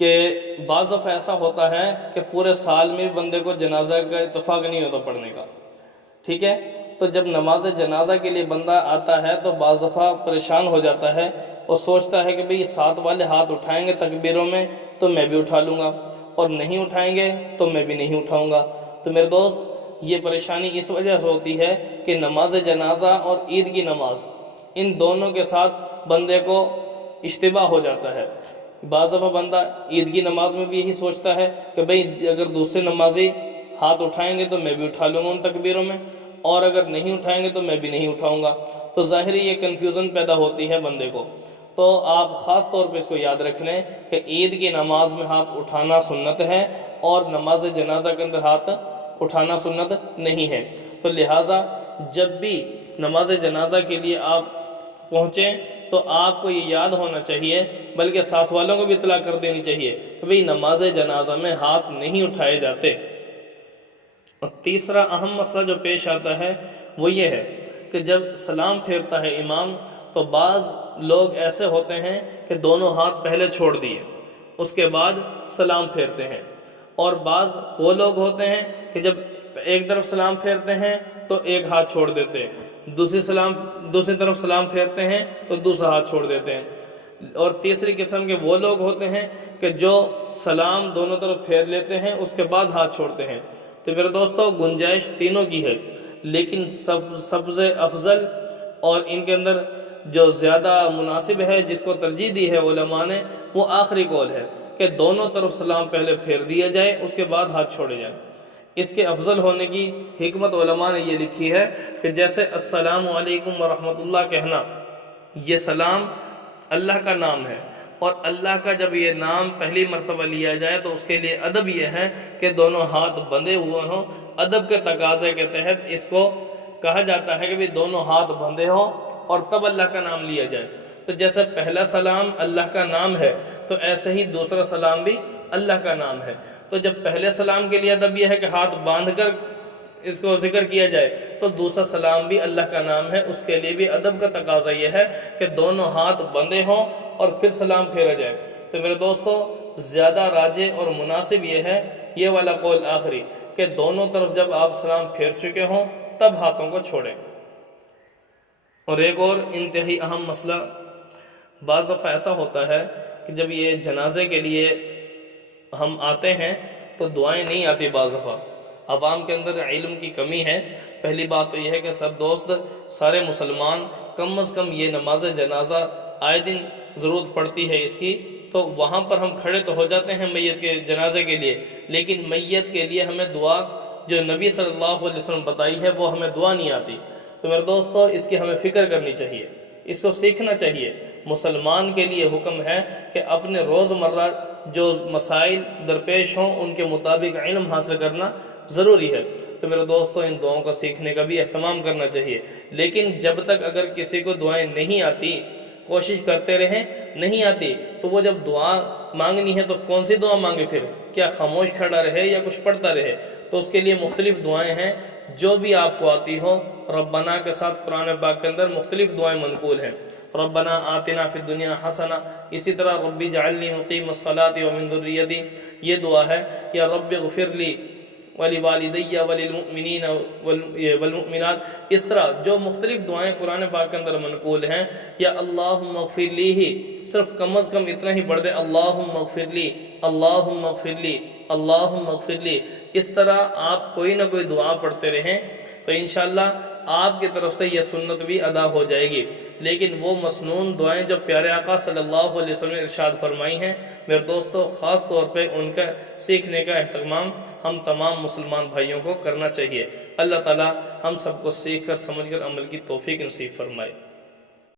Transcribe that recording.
کہ بعض دفعہ ایسا ہوتا ہے کہ پورے سال میں بندے کو جنازہ کا اتفاق نہیں ہوتا پڑھنے کا، ٹھیک ہے؟ تو جب نماز جنازہ کے لیے بندہ آتا ہے تو بعض دفعہ پریشان ہو جاتا ہے اور سوچتا ہے کہ بھئی ساتھ والے ہاتھ اٹھائیں گے تکبیروں میں تو میں بھی اٹھا لوں گا، اور نہیں اٹھائیں گے تو میں بھی نہیں اٹھاؤں گا۔ تو میرے دوست، یہ پریشانی اس وجہ سے ہوتی ہے کہ نماز جنازہ اور عید کی نماز، ان دونوں کے ساتھ بندے کو اشتباہ ہو جاتا ہے۔ بعض دفعہ بندہ عید کی نماز میں بھی یہی سوچتا ہے کہ بھئی اگر دوسرے نمازی ہاتھ اٹھائیں گے تو میں بھی اٹھا لوں گا ان تکبیروں میں، اور اگر نہیں اٹھائیں گے تو میں بھی نہیں اٹھاؤں گا۔ تو ظاہری یہ کنفیوژن پیدا ہوتی ہے بندے کو۔ تو آپ خاص طور پہ اس کو یاد رکھ لیں کہ عید کی نماز میں ہاتھ اٹھانا سنت ہے اور نماز جنازہ کے اندر ہاتھ اٹھانا سنت نہیں ہے۔ تو لہٰذا جب بھی نماز جنازہ کے لیے آپ پہنچیں تو آپ کو یہ یاد ہونا چاہیے، بلکہ ساتھ والوں کو بھی اطلاع کر دینی چاہیے کہ بھئی نماز جنازہ میں ہاتھ نہیں اٹھائے جاتے۔ اور تیسرا اہم مسئلہ جو پیش آتا ہے وہ یہ ہے کہ جب سلام پھیرتا ہے امام تو بعض لوگ ایسے ہوتے ہیں کہ دونوں ہاتھ پہلے چھوڑ دیے اس کے بعد سلام پھیرتے ہیں، اور بعض وہ لوگ ہوتے ہیں کہ جب ایک طرف سلام پھیرتے ہیں تو ایک ہاتھ چھوڑ دیتے ہیں، دوسری طرف سلام پھیرتے ہیں تو دوسرا ہاتھ چھوڑ دیتے ہیں، اور تیسری قسم کے وہ لوگ ہوتے ہیں کہ جو سلام دونوں طرف پھیر لیتے ہیں اس کے بعد ہاتھ چھوڑتے ہیں۔ تو میرے دوستو، گنجائش تینوں کی ہے، لیکن سب سے افضل اور ان کے اندر جو زیادہ مناسب ہے، جس کو ترجیح دی ہے علماء نے، وہ آخری قول ہے کہ دونوں طرف سلام پہلے پھیر دیا جائے اس کے بعد ہاتھ چھوڑے جائیں۔ اس کے افضل ہونے کی حکمت علماء نے یہ لکھی ہے کہ جیسے السلام علیکم ورحمۃ اللہ کہنا، یہ سلام اللہ کا نام ہے، اور اللہ کا جب یہ نام پہلی مرتبہ لیا جائے تو اس کے لیے ادب یہ ہے کہ دونوں ہاتھ بندھے ہوئے ہوں۔ ادب کے تقاضے کے تحت اس کو کہا جاتا ہے کہ بھی دونوں ہاتھ بندھے ہوں اور تب اللہ کا نام لیا جائے۔ تو جیسے پہلا سلام اللہ کا نام ہے تو ایسے ہی دوسرا سلام بھی اللہ کا نام ہے۔ تو جب پہلے سلام کے لیے ادب یہ ہے کہ ہاتھ باندھ کر اس کو ذکر کیا جائے، تو دوسرا سلام بھی اللہ کا نام ہے، اس کے لیے بھی ادب کا تقاضا یہ ہے کہ دونوں ہاتھ بندھے ہوں اور پھر سلام پھیرا جائے۔ تو میرے دوستو، زیادہ راجح اور مناسب یہ ہے، یہ والا قول آخری، کہ دونوں طرف جب آپ سلام پھیر چکے ہوں تب ہاتھوں کو چھوڑیں۔ اور ایک اور انتہائی اہم مسئلہ، بعض دفعہ ایسا ہوتا ہے کہ جب یہ جنازے کے لیے ہم آتے ہیں تو دعائیں نہیں آتی، بعض دفعہ عوام کے اندر علم کی کمی ہے۔ پہلی بات تو یہ ہے کہ سب دوست، سارے مسلمان کم از کم یہ نماز جنازہ آئے دن ضرورت پڑتی ہے اس کی، تو وہاں پر ہم کھڑے تو ہو جاتے ہیں میت کے جنازے کے لیے، لیکن میت کے لیے ہمیں دعا جو نبی صلی اللہ علیہ وسلم بتائی ہے وہ ہمیں دعا نہیں آتی۔ تو میرے دوستو، اس کی ہمیں فکر کرنی چاہیے، اس کو سیکھنا چاہیے۔ مسلمان کے لیے حکم ہے کہ اپنے روزمرہ جو مسائل درپیش ہوں ان کے مطابق علم حاصل کرنا ضروری ہے۔ تو میرے دوستو، ان دعاؤں کا سیکھنے کا بھی اہتمام کرنا چاہیے، لیکن جب تک اگر کسی کو دعائیں نہیں آتی، کوشش کرتے رہیں نہیں آتی، تو وہ جب دعا مانگنی ہے تو کون سی دعا مانگے؟ پھر کیا خاموش کھڑا رہے یا کچھ پڑھتا رہے؟ تو اس کے لیے مختلف دعائیں ہیں، جو بھی آپ کو آتی ہو۔ ربنا کے ساتھ قرآن پاک کے اندر مختلف دعائیں منقول ہیں، ربنا آتنا فی الدنیا حسنہ، اسی طرح ربی جعلنی مقیم الصلاۃ ومن ذریتی، یہ دعا ہے، یا رب اغفر لی ولوالدی وللمؤمنین والمؤمنات، اس طرح جو مختلف دعائیں قرآن پاک کے اندر منقول ہیں۔ یا اللہم اغفر لی ہی صرف کم از کم اتنا ہی پڑھ دے، اللہم اغفر لی، اللہم اغفر لی، اللہم اغفر لی۔ اس طرح آپ کوئی نہ کوئی دعا پڑھتے رہیں تو انشاءاللہ آپ کی طرف سے یہ سنت بھی ادا ہو جائے گی۔ لیکن وہ مسنون دعائیں جو پیارے آقا صلی اللہ علیہ وسلم نے ارشاد فرمائی ہیں، میرے دوستو، خاص طور پہ ان کا سیکھنے کا اہتمام ہم تمام مسلمان بھائیوں کو کرنا چاہیے۔ اللہ تعالی ہم سب کو سیکھ کر سمجھ کر عمل کی توفیق نصیب فرمائے۔